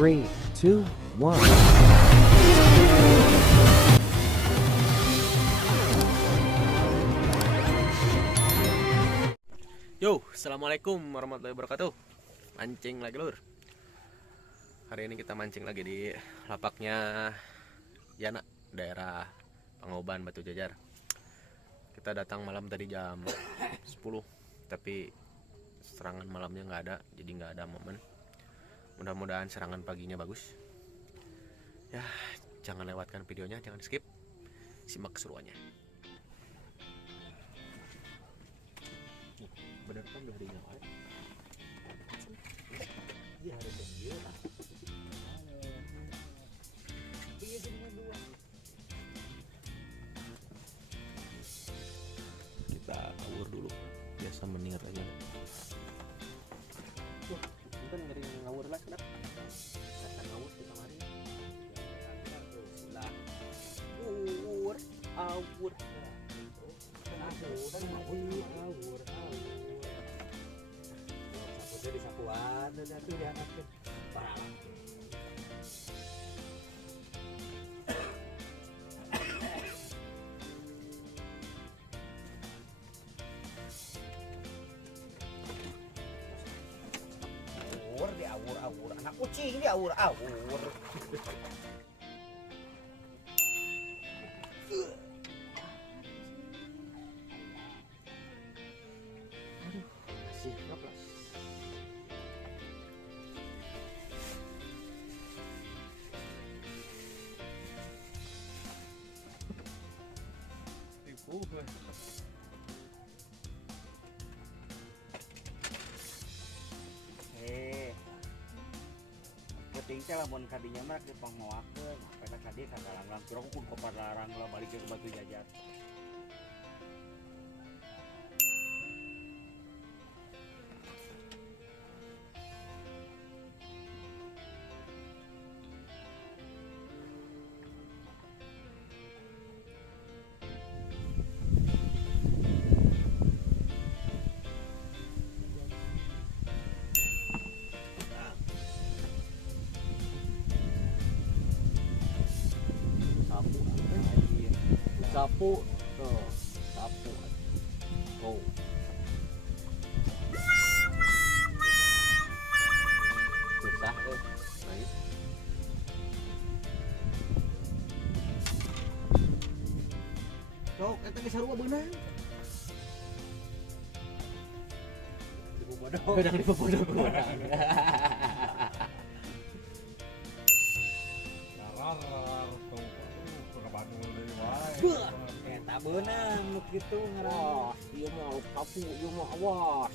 3, 2, 1. Yo, assalamualaikum warahmatullahi wabarakatuh. Mancing lagi lur. Hari ini kita mancing lagi di lapaknya Yana, daerah Pangoban, Batu Jajar. Kita datang malam tadi jam 10, tapi serangan malamnya nggak ada, jadi nggak ada momen. Mudah-mudahan serangan paginya bagus. Ya, jangan lewatkan videonya, jangan skip. Simak keseruannya. Bener kan dari nyawa? Iya ada penggil. Kita awur dulu, biasa menir aja. Wah, kita ngeri ngawur lah kenapa? Rasa ngawur di kamar ini. Lah, awur, awur. Awur. Jadi sapuan dan itu ya nanti parah. Awur di awur, anak kucing di awur. Masih ngaplas. Penting teh lamun kadinya mah di pangmoakeun, peta kadi kakalang turun kun kopar larang lah balik ke Batu Jajar. Sapu tuh, sapu oh susah nice. Cok, eta geus sarua beunang. Kadang di pepodok Eta beunang nu kitu ngaran. wah iya mah sapu iya mah awas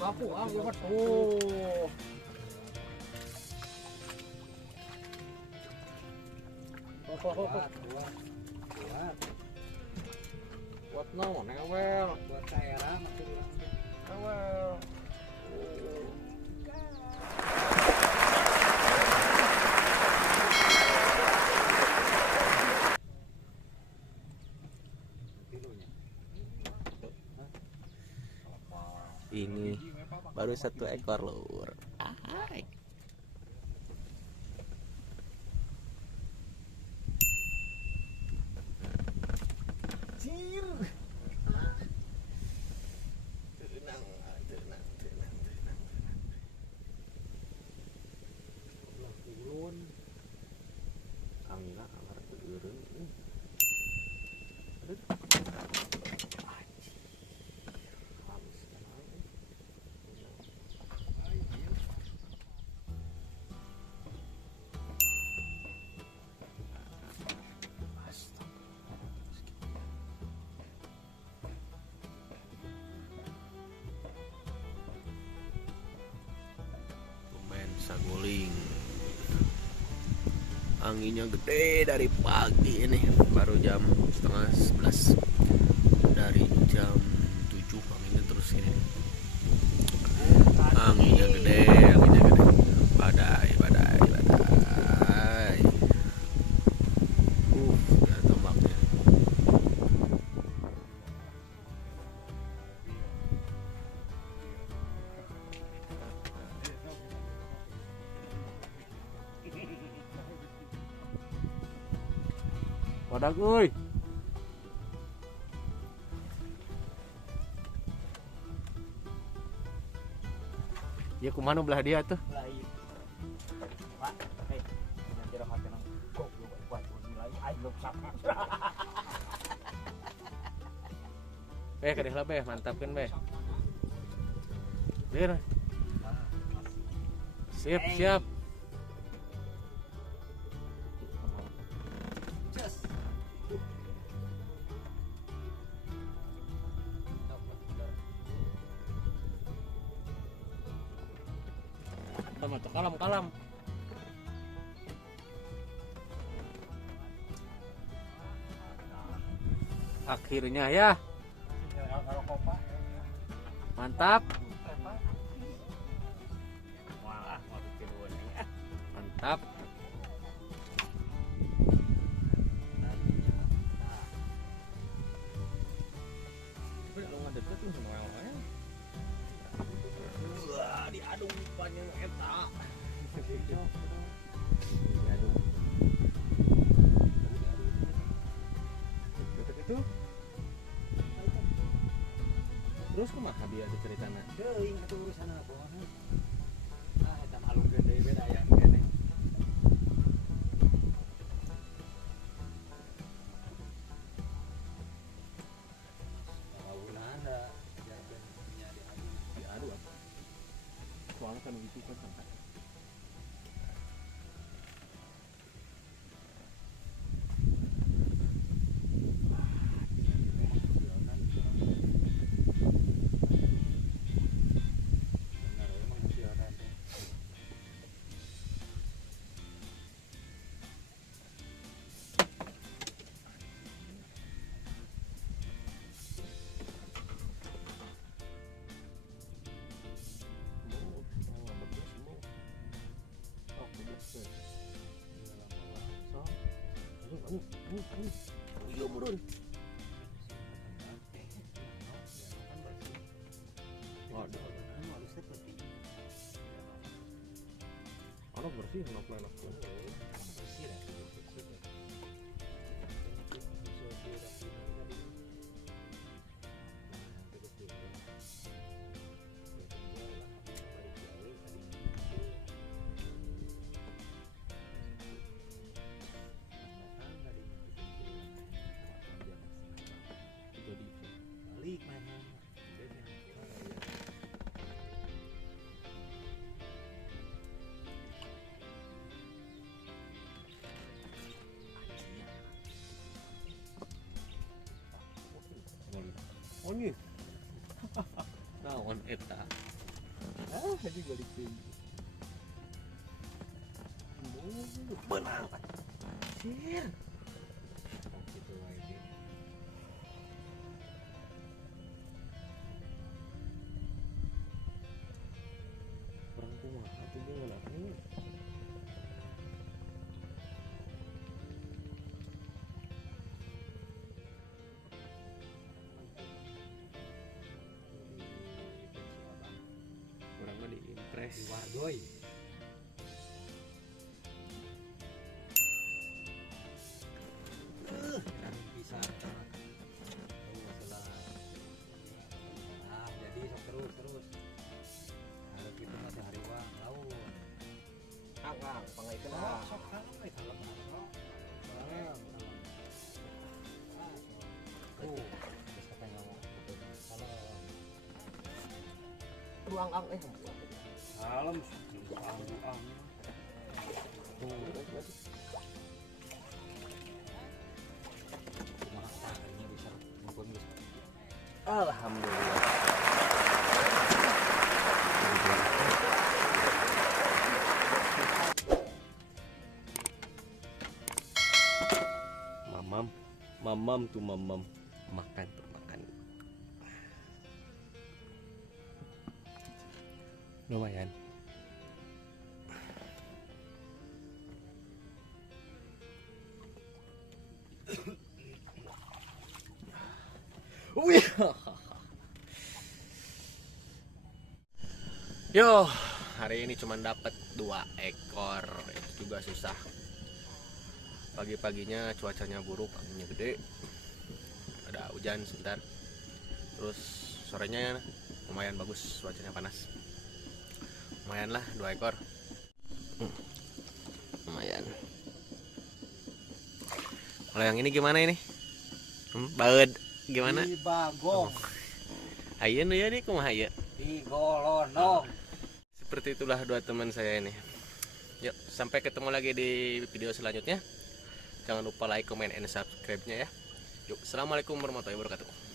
sapu iya mah tuh buat naon ewel Buat daerah masih bilang ewel ini baru satu ekor lur. Hai. Cir. Tenang. Belah turun. Angga anggar turun. Aduh. Saguling, anginnya gede dari pagi ini, baru jam setengah 11. Dari jam 7 anginnya terus ini, anginnya gede, badai ya tombaknya. Badak euy. Ya kumana belah dia tuh? Lain. Pak, nanti rohat nang kok lu buat nilai ai belum sama. Kadeh lah mantapkan Bir. Siap. Kalam. Akhirnya ya. Mantap. Mantap. Diaduk panjang eta. Terus kumaha dia diceritana? Teuing atuh urusan apa? Eta malungkeun deui beda aya kene. Anda jarkeun nya diadu apa? Soalnya kan gitu kan sampai. Iya murun. Waduh, harus seperti. Ono bersih, ono enak. Bersih lah. Onye. Naon eta? Jadi balik deui. Benang. Sir. Gitu wae ge. Orang kumaha atuh ge ngeunahna. Di Wardoy. Bisa masalah. Jadi sok terus. Harus kita masih hari wang laut. Anggang pangaikeun Sok kalem we kalem. Kalem. Bisa pengen ngomong. Kalem. Ruang-ang Kalem, buang. Alhamdulillah. Mamam makan. Lumayan. Wih. Yo, hari ini cuma dapat 2 ekor. Itu juga susah. Pagi-paginya cuacanya buruk, anginnya gede, ada hujan sebentar. Terus sorenya lumayan bagus, cuacanya panas. Lumayan lah 2 ekor. Lumayan. Kalau yang ini gimana ini? Baud gimana? Di bagong, Ayeuna ya nih kumaha ya? di golonong. Seperti itulah 2 teman saya ini. Yuk, sampai ketemu lagi di video selanjutnya. Jangan lupa like, comment, and subscribe-nya ya. Yuk, assalamualaikum warahmatullahi wabarakatuh.